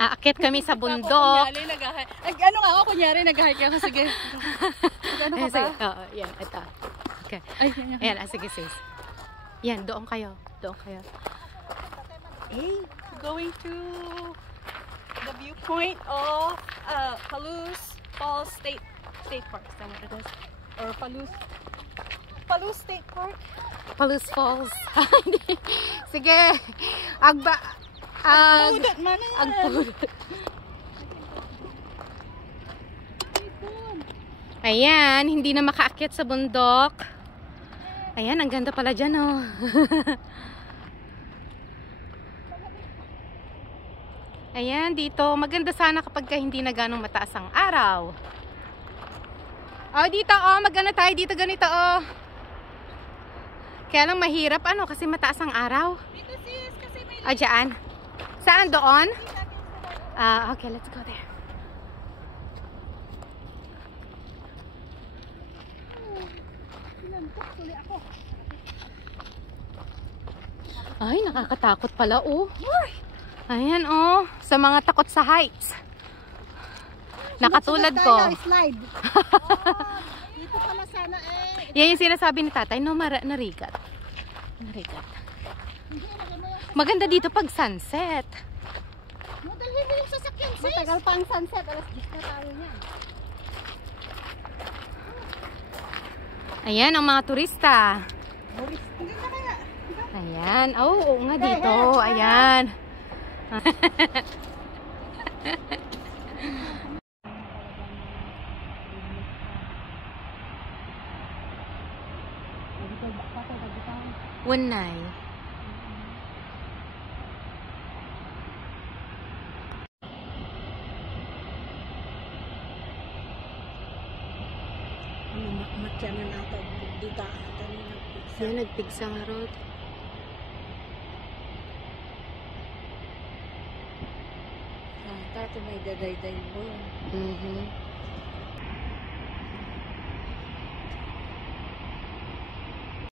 Aakyat kami sa bundok. Ano nga ako, kunyari, nag-hike ako. Sige. Ano ka ba? Oo, yan, ito. Okay. Ayan, sige sis. Yan, doon kayo. Doon kayo. Hey, going to the viewpoint of Palouse Falls State Park. Is that what it is? Or Palouse State Park? Palouse Falls. Sige. Pudot man na yan. Ayan, hindi na makaakyat sa bundok. Ayan, ang ganda pala dyan, oh. Ayan, dito. Maganda sana kapag hindi na ganong mataas ang araw. Oh, dito, oh. Magano tayo dito, ganito, oh. Kaya lang mahirap, ano, kasi mataas ang araw. Dito sis, kasi may... Ah, dyan? Saan doon? Okay, let's go there. Ay, nakakatakot pala, oh. Ayan, oh. Sa mga takot sa heights. Nakatulad ko. Slide. Dito pala sana eh. Yan yung sinasabi ni tatay, no, narigat. Narigat. Maganda dito pag sunset. Madalhin mo yung sasakyan, sis. Matagal pa ang sunset. Alas 10 na tayo niyan. Ayan, ang mga turista. Hindi na kaya. Ayan. Oh, oo nga dito. Ayan. Unay. Matya na natin. Dito. Yan, nagpigsa nga road. Tato may daday-day mo.